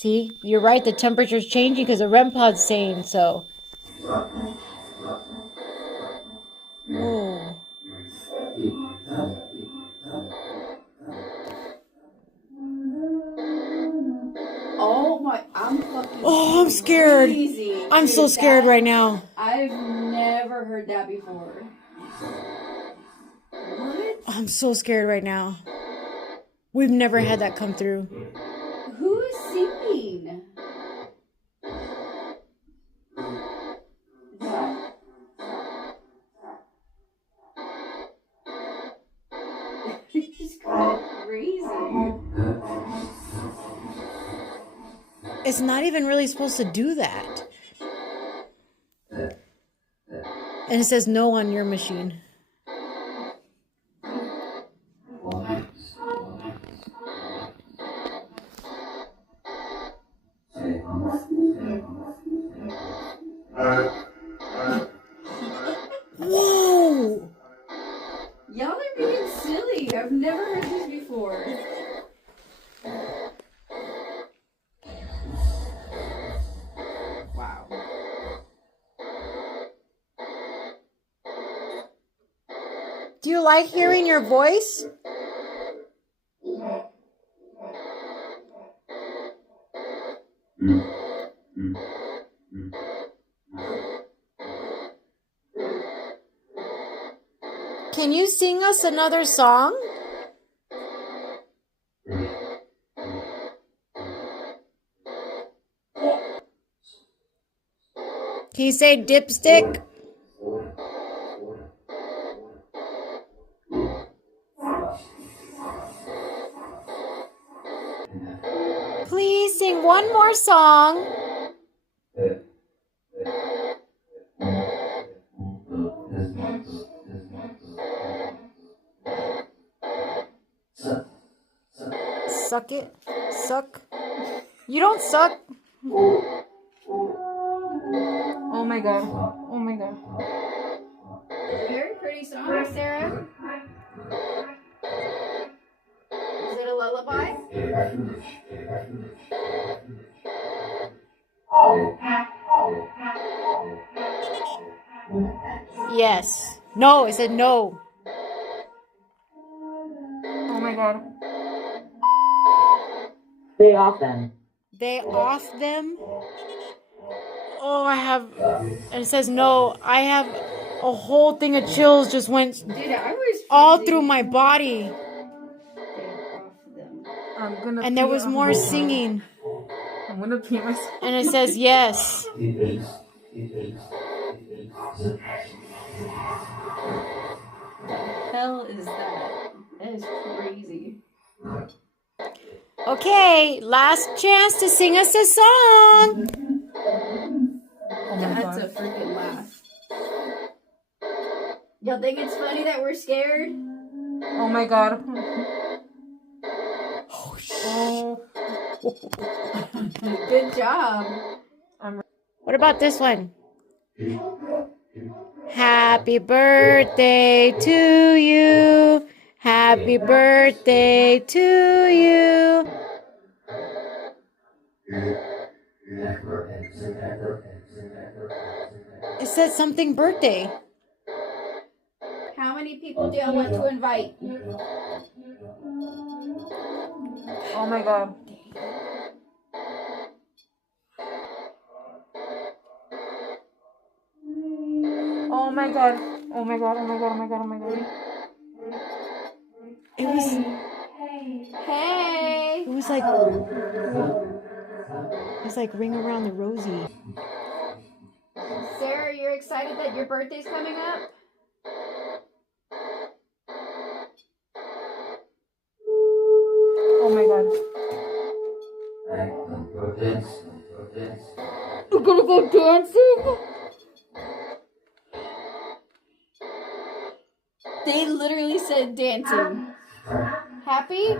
See, you're right. The temperature's changing because the REM pod's saying so. Whoa. Oh my, I'm fucking Oh, I'm scared. crazy. I'm so scared right now. I've never heard that before. What? I'm so scared right now. We've never had that come through. Who is singing? It's crazy. It's not even really supposed to do that. And it says no on your machine. Whoa! Y'all are being silly. I've never heard this before. Wow. Do you like hearing your voice? Can you sing us another song? Can you say dipstick? Please sing one more song. Suck it. Suck. You don't suck. Oh my god. Oh my god. Very pretty song, Sarah. Is it a lullaby? Yes. No, I said no. Oh my god. They off them. They off them? Oh, I have... And it says no. I have a whole thing of chills just went Dude, I was all through my body. They off them. And there was more singing. I'm gonna pee myself. And it says yes. The hell is that? That is crazy. Okay, last chance to sing us a song. That's a freaking laugh. Y'all think it's funny that we're scared? Oh my god. Good job. What about this one? Happy birthday to you. Happy birthday to you. It said something birthday. How many people do y'all want to invite? Oh my god. Oh my god. Oh my god. Oh my god. Oh my god. Oh my god. It was Hey! like Ring Around the Rosie. Sarah, you're excited that your birthday's coming up? Oh my god. We're gonna go dancing? They literally said dancing. Happy?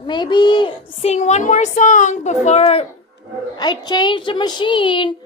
Maybe sing one more song before I change the machine.